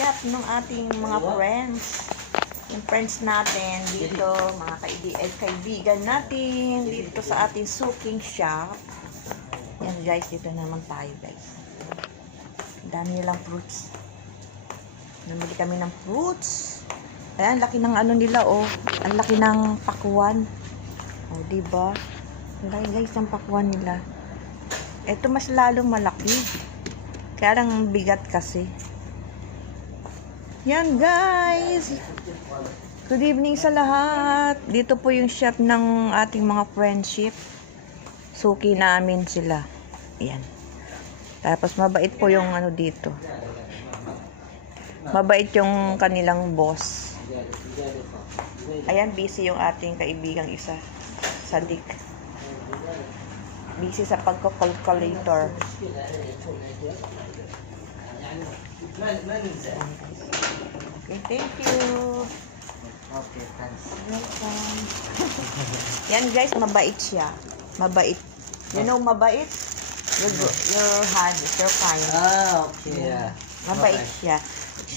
shop ng ating mga friends. Yung friends natin dito, mga kaibigan natin dito sa ating suking shop. Yan guys, dito naman tayo guys. Dami nilang fruits. Namili kami ng fruits. Ayan, laki ng ano nila oh. Ang laki ng pakuan. Oh, diba? Ang laki guys ng pakuan nila. Ito mas lalong malaki. Kaya lang bigat kasi. Yan guys. Good evening sa lahat. Dito po yung shop ng ating mga friendship. Suki namin sila. Yan. Tapos mabait po yung ano dito. Mabait yung kanilang boss. Ayan, busy yung ating kaibigang isa. Sadik. Busy sa pagko-calculator. Okay, thank you. Okay, thanks. Welcome. Yan guys, mabait siya. Mabait. You know, mabait? Your hand is your kind. Okay. Yeah. Mabait Okay. siya.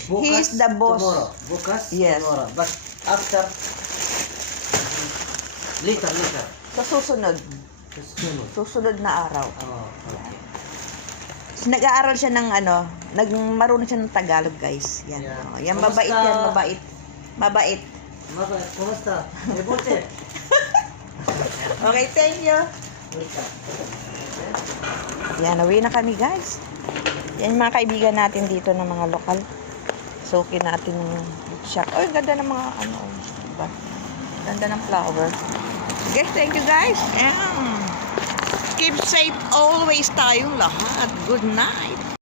Bukas, He is the boss. Tomorrow. Bukas, Yes. tomorrow. But after, later. Sa susunod. Sunod. Susunod na araw. Oh, okay. So, nag-aaral siya ng ano, marunong siya ng Tagalog guys. Yan. Yeah. Oh, yan, Kamusta? mabait yan, mabait. Mabait. Mabait. Kumusta? Mabuti. Okay, thank you. Yan, uwi na kami guys. Yan mga kaibigan natin dito ng mga lokal. Suki natin yung shop. Oh, ganda ng mga ano. Diba? Ganda ng flower. Okay, thank you guys. And keep safe always tayong lahat. Good night.